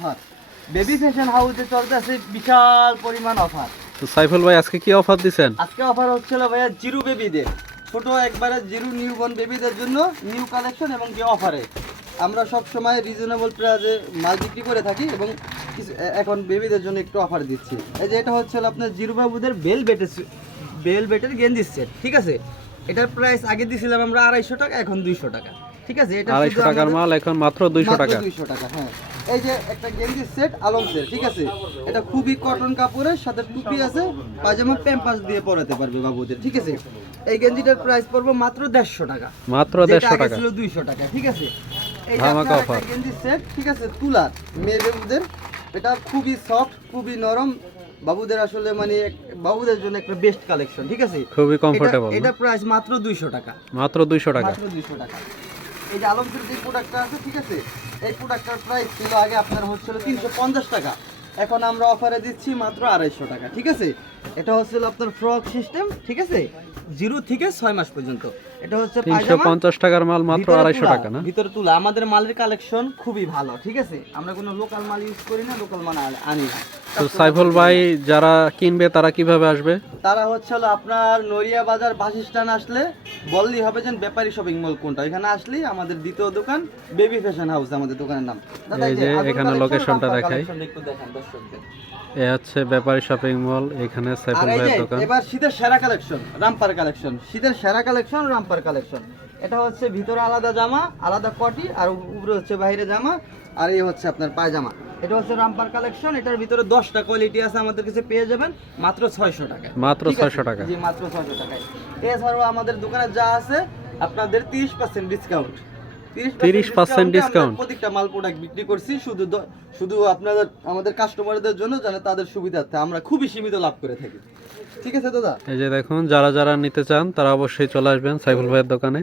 Offer. Baby fashion হাউসে চলতেছে বিশাল পরিমাণ অফার। তো সাইফুল ভাই আজকে কি অফার দিছেন? আজকে অফার হচ্ছিল ভাইয়া জিরো বেবিদের, ছোট একবারে জিরো নিউবর্ন বেবিদের জন্য নিউ কালেকশন এবং যে অফারে আমরা সব সময় রিজনেবল প্রাইসে মাল বিক্রি করে থাকি এবং এখন বেবিদের জন্য একটু অফার দিচ্ছি। এই যে এটা হচ্ছে আপনার জিরো বাবুদের বেলভেটের গেঞ্জি সেট, ঠিক আছে? এটার প্রাইস আগে দিয়েছিলাম আমরা 250 টাকা, এখন 200 টাকা, ঠিক আছে? এটা 250 টাকার মাল এখন মাত্র 200 টাকা। 200 টাকা, হ্যাঁ। এই যে একটা গেঞ্জি সেট আলমসের, ঠিক আছে? এটা খুবই কটন কাপড়ের সাথে টুপি আছে, পাজামা প্যাম্পাস দিয়ে পরাতে পারবে বাবুদের, ঠিক আছে? এই গেঞ্জিটার প্রাইস পড়বে মাত্র 150 টাকা, মাত্র যেটা 150 আগে টাকা। ছিল 200 টাকা, ঠিক আছে? এই যে ধামাকা আপনার অফার। একটা গেঞ্জি সেট, ঠিক আছে? তুলার মেয়ে বাবুদের, এটা খুবই সফট, খুবই নরম বাবুদের, আসলে মানে বাবুদের জন্য একটা বেস্ট কালেকশন, ঠিক আছে? খুবই কমফোর্টেবল। এটা প্রাইস মাত্র 200 টাকা, মাত্র 200 টাকা। মাত্র 200 টাকা। এই যে আলমগীর যে প্রোডাক্টটা আছে, ঠিক আছে? এই প্রোডাক্টটার প্রাইস ছিল আগে আপনার হচ্ছিল 350 টাকা, এখন আমরা অফারে দিচ্ছি মাত্র 250 টাকা, ঠিক আছে? এটা হচ্ছিল আপনার ফ্রক সিস্টেম, ঠিক আছে? 0 থেকে 6 মাস পর্যন্ত। এটা হচ্ছে পায়জামা, 350 টাকার মাল মাত্র ভিতরে 250 তুলা, টাকা না? ভিতরে তুলা। আমাদের মালের কালেকশন খুবই ভালো, ঠিক আছে? আমরা কোনো লোকাল মাল ইউজ করি না, লোকাল মাল আনি না। তো সাইফুল ভাই যারা কিনবে তারা কিভাবে আসবে? তারা হচ্ছে হলো আপনার নড়িয়া বাজার বাস স্ট্যান্ড আসলে বললেই হবে যে ব্যাপারী শপিং মল কোনটা, এখানে আসলেই আমাদের দ্বিতীয় দোকান বেবি ফ্যাশন হাউস আমাদের দোকানের নাম। দাদা, এই যে আগুন এখানে collection, লোকেশনটা রামপাল দেখাই। collection একটু দেখান দর্শকদের। এ হচ্ছে ব্যাপারী শপিং মল, এখানে আর সাইফুল এই যে ভাইয়ের দোকান। এবার শীতের সেরা কালেকশন রামপার কালেকশন, শীতের সেরা কালেকশন রামপার কালেকশন। এটা হচ্ছে ভিতরে আলাদা জামা, আলাদা কটি, আর উপরে হচ্ছে বাইরে জামা, আর এই হচ্ছে আপনার পায়জামা। এটা হচ্ছে রামপার কালেকশন, এটার ভিতরে 10টা কোয়ালিটি আছে, আমাদের কাছে পেয়ে যাবেন মাত্র 600 টাকায়। মাত্র ঠিক আছে? 600 টাকা। জি, মাত্র 600 টাকায়। এছাড়াও আমাদের দোকানে যা আছে আপনাদের 30% ডিসকাউন্ট। 30% ডিসকাউন্ট। প্রত্যেকটা মাল প্রোডাক্ট বিক্রি করছি শুধু আপনাদের আমাদের কাস্টমারদের জন্য, যেন তাদের সুবিধার্থে আমরা খুবই সীমিত লাভ করে থাকি, ঠিক আছে দাদা? এই যে দেখুন, যারা যারা নিতে চান তারা অবশ্যই চলে আসবেন সাইফুল ভাইয়ের দোকানে।